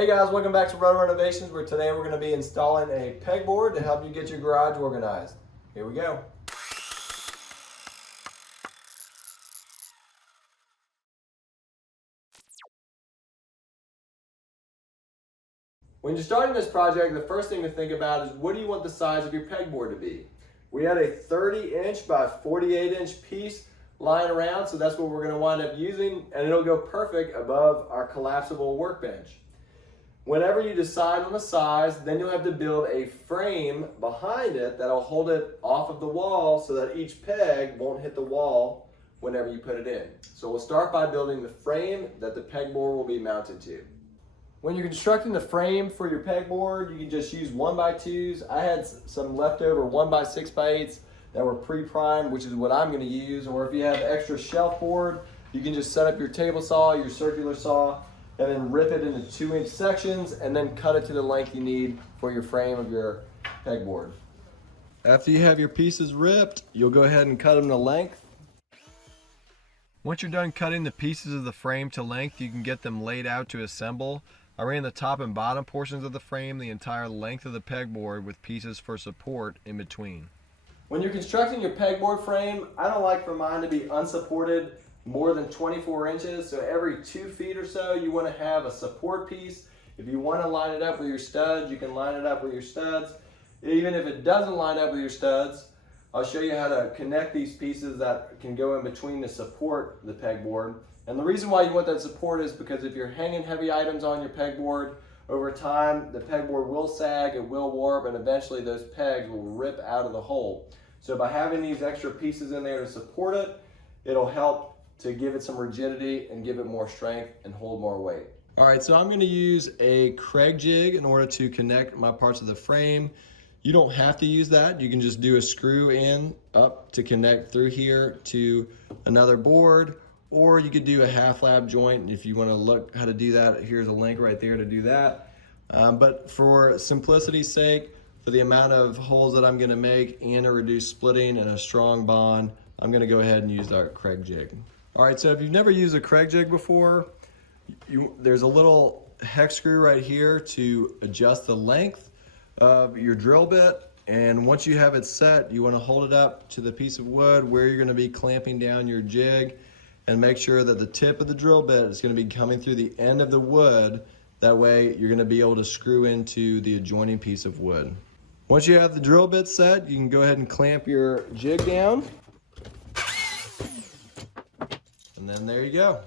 Hey guys, welcome back to Roto Renovations, where today we're going to be installing a pegboard to help you get your garage organized. Here we go. When you're starting this project, the first thing to think about is what do you want the size of your pegboard to be? We had a 30-inch by 48-inch piece lying around, so that's what we're going to wind up using, and it'll go perfect above our collapsible workbench. Whenever you decide on the size, then you'll have to build a frame behind it that'll hold it off of the wall so that each peg won't hit the wall whenever you put it in. So we'll start by building the frame that the pegboard will be mounted to. When you're constructing the frame for your pegboard, you can just use 1x2s. I had some leftover 1x6x8s that were pre-primed, which is what I'm going to use. Or if you have extra shelf board, you can just set up your table saw, your circular saw, and then rip it into 2-inch sections and then cut it to the length you need for your frame of your pegboard. After you have your pieces ripped, you'll go ahead and cut them to length. Once you're done cutting the pieces of the frame to length, you can get them laid out to assemble. I ran the top and bottom portions of the frame the entire length of the pegboard with pieces for support in between. When you're constructing your pegboard frame, I don't like for mine to be unsupported more than 24 inches. So every 2 feet or so, you want to have a support piece. If you want to line it up with your studs, you can line it up with your studs. Even if it doesn't line up with your studs, I'll show you how to connect these pieces that can go in between to support the pegboard. And the reason why you want that support is because if you're hanging heavy items on your pegboard, over time the pegboard will sag, it will warp, and eventually those pegs will rip out of the hole. So by having these extra pieces in there to support it, it'll help to give it some rigidity and give it more strength and hold more weight. All right, so I'm going to use a Kregg jig in order to connect my parts of the frame. You don't have to use that. You can just do a screw in up to connect through here to another board, or you could do a half lap joint. If you want to look how to do that, here's a link right there to do that. But for simplicity's sake, for the amount of holes that I'm going to make and a reduced splitting and a strong bond, I'm going to go ahead and use our Kregg jig. All right, so if you've never used a Kregg jig before, there's a little hex screw right here to adjust the length of your drill bit. And once you have it set, you want to hold it up to the piece of wood where you're going to be clamping down your jig, and make sure that the tip of the drill bit is going to be coming through the end of the wood. That way you're going to be able to screw into the adjoining piece of wood. Once you have the drill bit set, you can go ahead and clamp your jig down. And then there you go.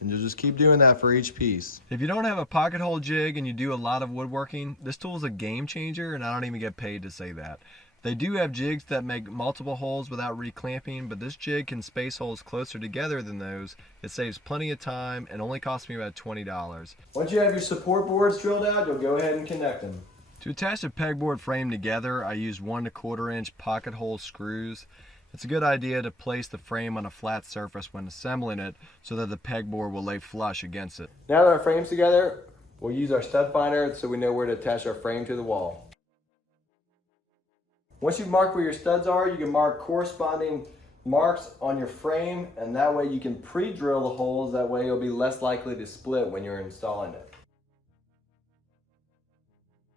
And you'll just keep doing that for each piece. If you don't have a pocket hole jig and you do a lot of woodworking, this tool is a game changer, and I don't even get paid to say that. They do have jigs that make multiple holes without reclamping, but this jig can space holes closer together than those. It saves plenty of time and only costs me about $20. Once you have your support boards drilled out, you'll go ahead and connect them. To attach the pegboard frame together, I use 1 1/4 inch pocket hole screws. It's a good idea to place the frame on a flat surface when assembling it so that the pegboard will lay flush against it. Now that our frame's together, we'll use our stud finder so we know where to attach our frame to the wall. Once you've marked where your studs are, you can mark corresponding marks on your frame, and that way you can pre-drill the holes. That way you'll be less likely to split when you're installing it.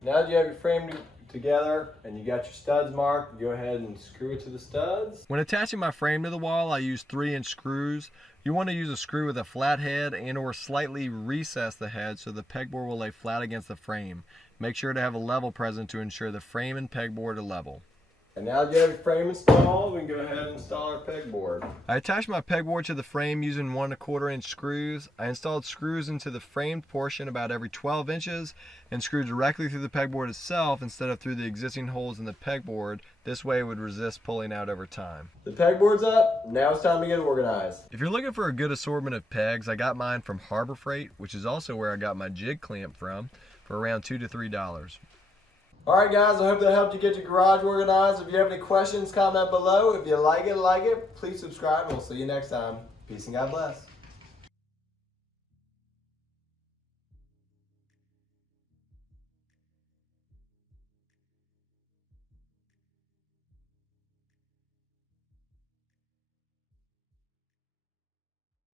Now that you have your frame together and you got your studs marked, go ahead and screw it to the studs. When attaching my frame to the wall, I use 3-inch screws. You want to use a screw with a flat head and or slightly recess the head so the pegboard will lay flat against the frame. Make sure to have a level present to ensure the frame and pegboard are level. And now that you have your frame installed, we can go ahead and install our pegboard. I attached my pegboard to the frame using 1 1/4 inch screws. I installed screws into the framed portion about every 12 inches and screwed directly through the pegboard itself instead of through the existing holes in the pegboard. This way it would resist pulling out over time. The pegboard's up, now it's time to get organized. If you're looking for a good assortment of pegs, I got mine from Harbor Freight, which is also where I got my jig clamp from, for around $2 to $3. All right, guys, I hope that helped you get your garage organized. If you have any questions, comment below. If you like it, please subscribe, and we'll see you next time. Peace and God bless.